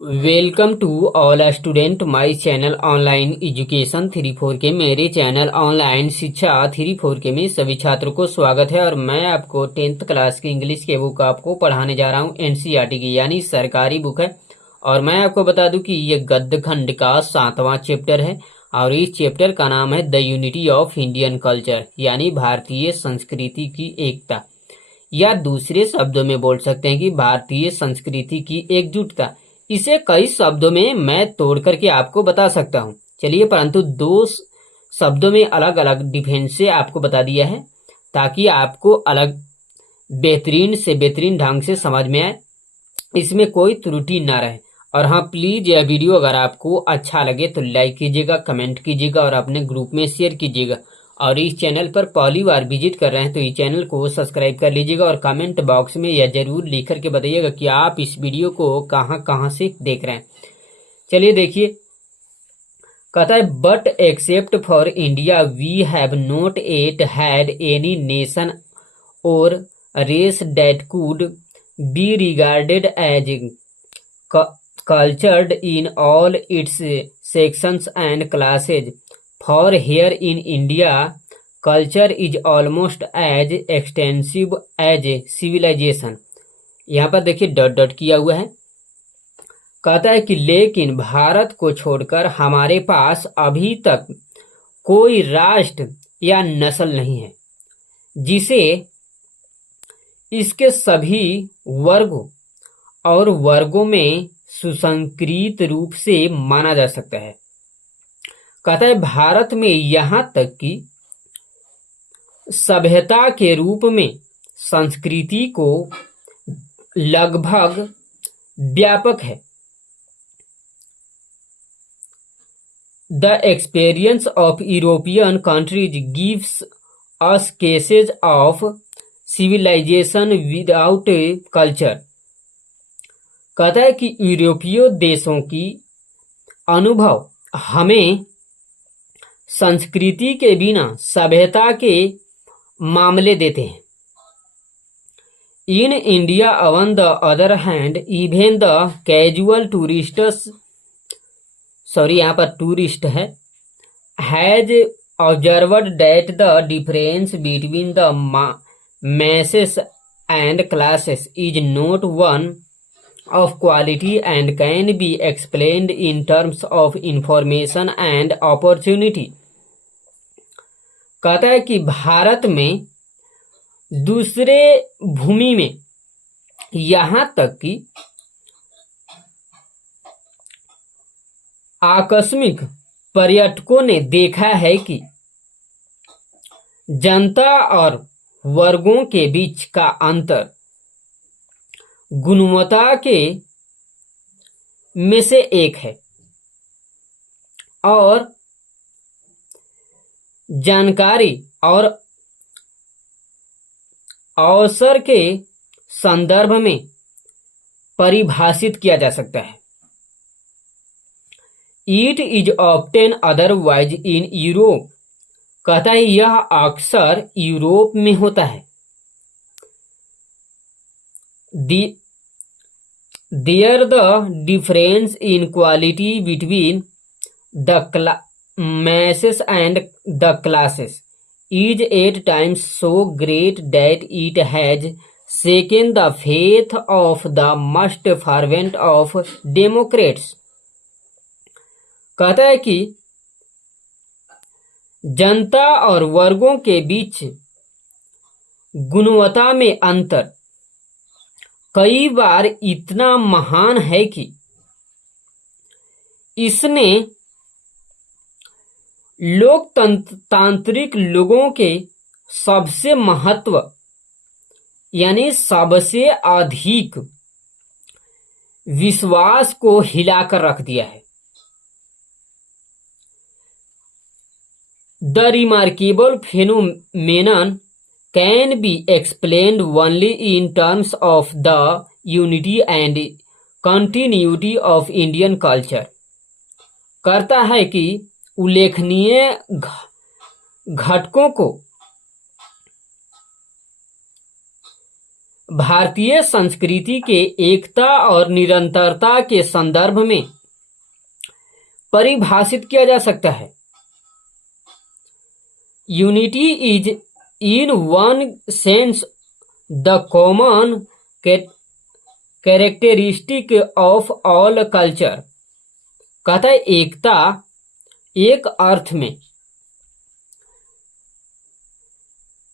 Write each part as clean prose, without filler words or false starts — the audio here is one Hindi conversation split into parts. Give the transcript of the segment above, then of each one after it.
Welcome to all student my channel online education 3-4 के मेरे चैनल ऑनलाइन शिक्षा 3-4 के में सभी छात्रों को स्वागत है। और मैं आपको 10th क्लास की इंग्लिश के बुक आपको पढ़ाने जा रहा हूँ एनसीईआरटी की, यानी सरकारी बुक है। और मैं आपको बता दूं कि ये गद्य खंड का 7वां चैप्टर है और इस चैप्टर का नाम है the unity of Indian culture, यानी भारतीय संस्कृति की एकता, या दूसरे शब्दों में बोल सकते हैं कि भारतीय संस्कृति की एकजुटता। इसे कई शब्दों में मैं तोड़ करके आपको बता सकता हूँ, चलिए, परंतु दो शब्दों में अलग अलग डिफेंस से आपको बता दिया है ताकि आपको अलग बेहतरीन से बेहतरीन ढंग से समझ में आए, इसमें कोई त्रुटि ना रहे। और हाँ, प्लीज यह वीडियो अगर आपको अच्छा लगे तो लाइक कीजिएगा, कमेंट कीजिएगा और अपने ग्रुप में शेयर कीजिएगा। और इस चैनल पर पहली बार विजिट कर रहे हैं तो इस चैनल को सब्सक्राइब कर लीजिएगा और कमेंट बॉक्स में यह जरूर लिख करके बताइएगा कि आप इस वीडियो को कहाँ कहाँ से देख रहे हैं। चलिए देखिए, कहता है but except for India we have not at had any nation और race that could be regarded as cultured in all its sections and classes. For here in India, culture is almost as extensive as civilization. यहाँ पर देखिए डॉट डॉट किया हुआ है। कहता है कि लेकिन भारत को छोड़कर हमारे पास अभी तक कोई राष्ट्र या नस्ल नहीं है जिसे इसके सभी वर्गों और वर्गों में सुसंस्कृत रूप से माना जा सकता है। कहता है भारत में यहां तक कि सभ्यता के रूप में संस्कृति को लगभग व्यापक है। The experience of European countries gives us cases of civilisation without culture. कहता है कि यूरोपीय देशों की अनुभव हमें संस्कृति के बिना सभ्यता के मामले देते हैं। In India on the other hand even the casual tourists, sorry यहाँ पर टूरिस्ट है, has observed that the difference between the masses and classes is not one of quality and can be explained in terms of information and opportunity। कहता है कि भारत में दूसरे भूमि में यहां तक कि आकस्मिक पर्यटकों ने देखा है कि जनता और वर्गों के बीच का अंतर गुणवत्ता के में से एक है और जानकारी और अवसर के संदर्भ में परिभाषित किया जा सकता है। It is often otherwise in Europe. कहता है यह अक्सर यूरोप में होता है। There the difference in quality between the masses and the classes is at times so great that it has shaken the faith of the most fervent of democrats। कहता है कि जनता और वर्गों के बीच गुणवत्ता में अंतर कई बार इतना महान है कि इसने लोकतांत्रिक लोगों के सबसे महत्व यानी सबसे अधिक विश्वास को हिलाकर रख दिया है। The remarkable phenomenon can be explained only in terms of the unity and continuity of Indian culture। करता है कि उल्लेखनीय घटकों को भारतीय संस्कृति के एकता और निरंतरता के संदर्भ में परिभाषित किया जा सकता है। Unity is in one sense the common characteristic of all culture. कहता है एकता एक अर्थ में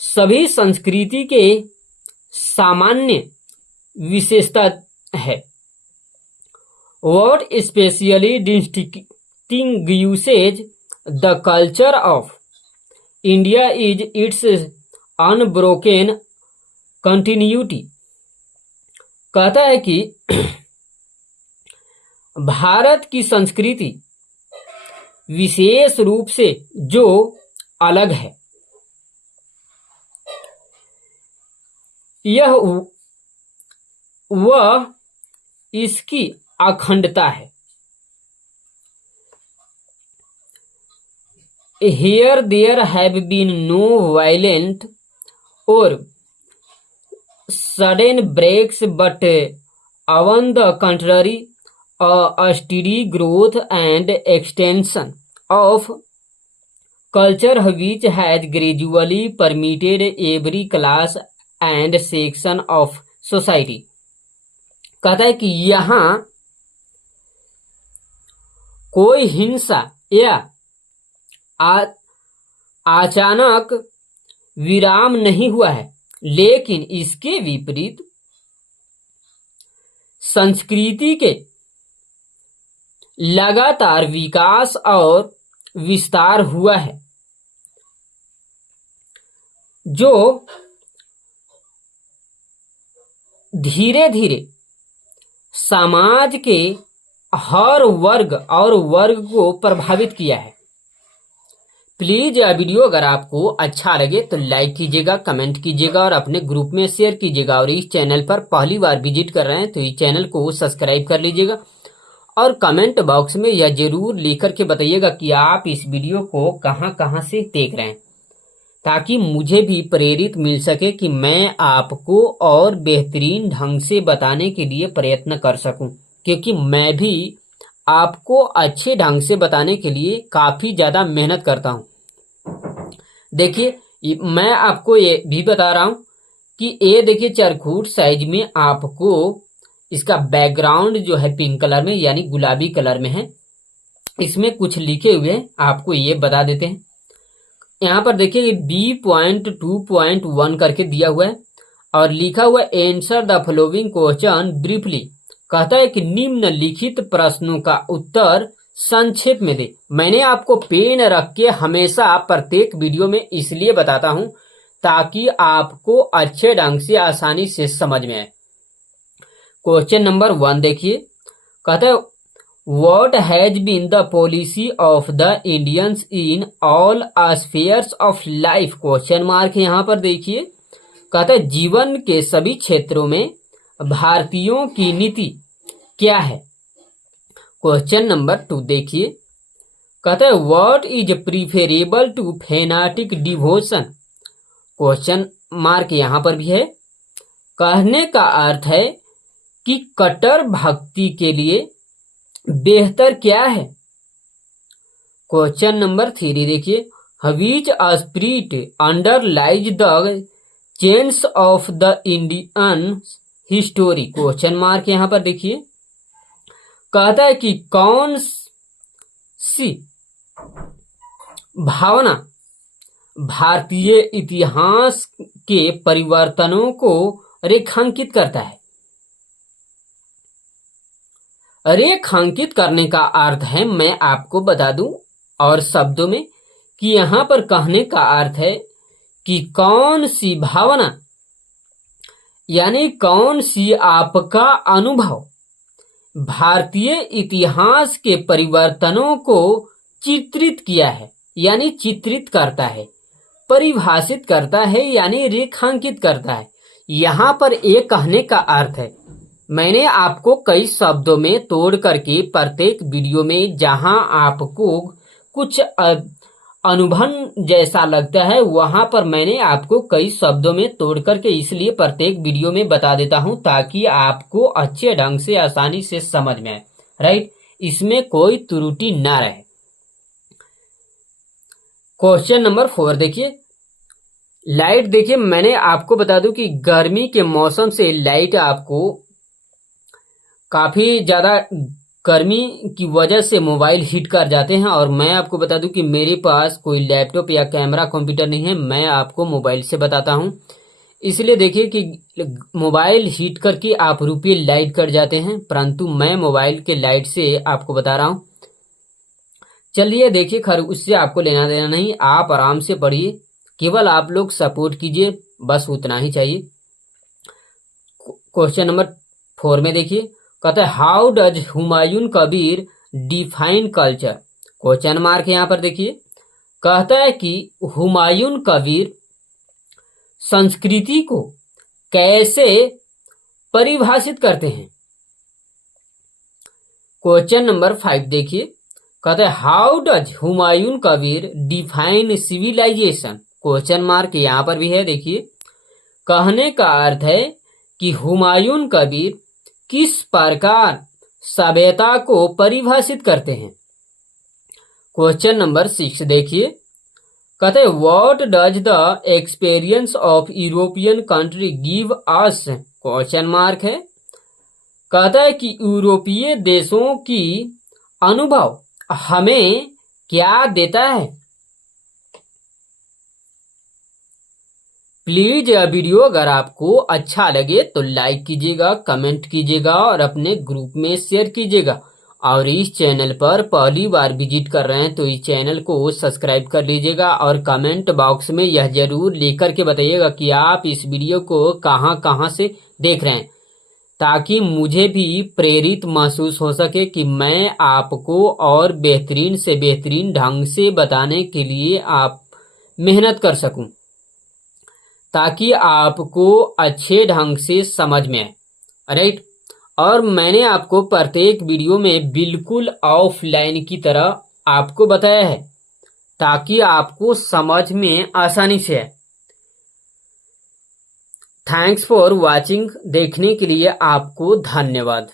सभी संस्कृति के सामान्य विशेषता है। What especially distinguishes the culture of India is its unbroken continuity। कहता है कि भारत की संस्कृति विशेष रूप से जो अलग है, यह वह इसकी अखंडता है। Here there have been no violent or sudden breaks, but on the contrary, a steady growth and extension of culture which has gradually permeated every class and section of society। कहता है कि यहाँ कोई हिंसा या अचानक विराम नहीं हुआ है, लेकिन इसके विपरीत संस्कृति के लगातार विकास और विस्तार हुआ है, जो धीरे धीरे समाज के हर वर्ग को प्रभावित किया है। प्लीज यह वीडियो अगर आपको अच्छा लगे तो लाइक कीजिएगा, कमेंट कीजिएगा और अपने ग्रुप में शेयर कीजिएगा। और इस चैनल पर पहली बार विजिट कर रहे हैं तो इस चैनल को सब्सक्राइब कर लीजिएगा और कमेंट बॉक्स में यह जरूर लिख करके बताइएगा कि आप इस वीडियो को कहां से देख रहे हैं, ताकि मुझे भी प्रेरित मिल सके कि मैं आपको और बेहतरीन ढंग से बताने के लिए प्रयत्न कर सकूं, क्योंकि मैं भी आपको अच्छे ढंग से बताने के लिए काफी ज्यादा मेहनत करता हूं। देखिए मैं आपको ये भी बता रहा हूं कि ये देखिए चरखूट साइज में आपको इसका बैकग्राउंड जो है पिंक कलर में यानी गुलाबी कलर में है। इसमें कुछ लिखे हुए हैं, आपको ये बता देते हैं। यहाँ पर देखिए B.2.1 करके दिया हुआ है और लिखा हुआ answer the following question briefly. कहता है कि निम्नलिखित प्रश्नों का उत्तर संक्षेप में दे। मैंने आपको पेन रख के हमेशा प्रत्येक वीडियो में इसलिए बताता हूं ताकि आपको अच्छे ढंग से आसानी से समझ में आए। क्वेश्चन नंबर 1 देखिए, कहता है What has been the policy of the Indians in all spheres of life? Question mark यहाँ पर देखिए। कहता है जीवन के सभी क्षेत्रों में भारतीयों की नीति क्या है। क्वेश्चन नंबर 2 देखिए, कहता है What is preferable to fanatic devotion? Question mark यहाँ पर भी है। कहने का अर्थ है कि कट्टर भक्ति के लिए बेहतर क्या है। क्वेश्चन नंबर 3 देखिए, which spirit underlies the change of the Indian history. Question mark यहां पर देखिए। कहता है कि कौन सी भावना भारतीय इतिहास के परिवर्तनों को रेखांकित करता है। रेखांकित करने का अर्थ है, मैं आपको बता दूं और शब्दों में कि यहां पर कहने का अर्थ है कि कौन सी भावना यानी कौन सी आपका अनुभव भारतीय इतिहास के परिवर्तनों को चित्रित किया है यानी चित्रित करता है, परिभाषित करता है यानी रेखांकित करता है। यहां पर एक कहने का अर्थ है, मैंने आपको कई शब्दों में तोड़ करके प्रत्येक वीडियो में जहां आपको कुछ अनुभव जैसा लगता है वहां पर मैंने आपको कई शब्दों में तोड़ करके इसलिए प्रत्येक वीडियो में बता देता हूं ताकि आपको अच्छे ढंग से आसानी से समझ में आए। राइट, इसमें कोई त्रुटि ना रहे। क्वेश्चन नंबर 4 देखिए, लाइट। देखिए मैंने आपको बता दूं कि गर्मी के मौसम से लाइट आपको काफी ज्यादा गर्मी की वजह से मोबाइल हीट कर जाते हैं। और मैं आपको बता दूं कि मेरे पास कोई लैपटॉप या कैमरा कंप्यूटर नहीं है, मैं आपको मोबाइल से बताता हूं। इसलिए देखिए कि मोबाइल हीट करके आप रुपये लाइट कर जाते हैं, परंतु मैं मोबाइल के लाइट से आपको बता रहा हूं। चलिए देखिए, खैर उससे आपको लेना देना नहीं, आप आराम से पढ़िए, केवल आप लोग सपोर्ट कीजिए, बस उतना ही चाहिए। क्वेश्चन नंबर 4 में देखिए, कहता है how does Humayun Kabir define culture. Question mark यहां पर देखिए, कहता है कि हुमायूं कबीर संस्कृति को कैसे परिभाषित करते हैं। क्वेश्चन नंबर 5 देखिए, कहता है how does Humayun Kabir define civilisation. Question mark यहां पर भी है। देखिए, कहने का अर्थ है कि हुमायूं कबीर किस प्रकार सभ्यता को परिभाषित करते हैं। क्वेश्चन नंबर 6 देखिए, कहते हैं what does the experience of European country give us. Question mark है। कहता है कि यूरोपीय देशों की अनुभव हमें क्या देता है। प्लीज यह वीडियो अगर आपको अच्छा लगे तो लाइक कीजिएगा, कमेंट कीजिएगा और अपने ग्रुप में शेयर कीजिएगा। और इस चैनल पर पहली बार विजिट कर रहे हैं तो इस चैनल को सब्सक्राइब कर लीजिएगा और कमेंट बॉक्स में यह जरूर लिख करके बताइएगा कि आप इस वीडियो को कहां से देख रहे हैं, ताकि मुझे भी प्रेरित महसूस हो सके कि मैं आपको और बेहतरीन से बेहतरीन ढंग से बताने के लिए आप मेहनत कर सकूं, ताकि आपको अच्छे ढंग से समझ में आए। राइट, और मैंने आपको प्रत्येक वीडियो में बिल्कुल ऑफलाइन की तरह आपको बताया है ताकि आपको समझ में आसानी से आए। Thanks for watching. देखने के लिए आपको धन्यवाद।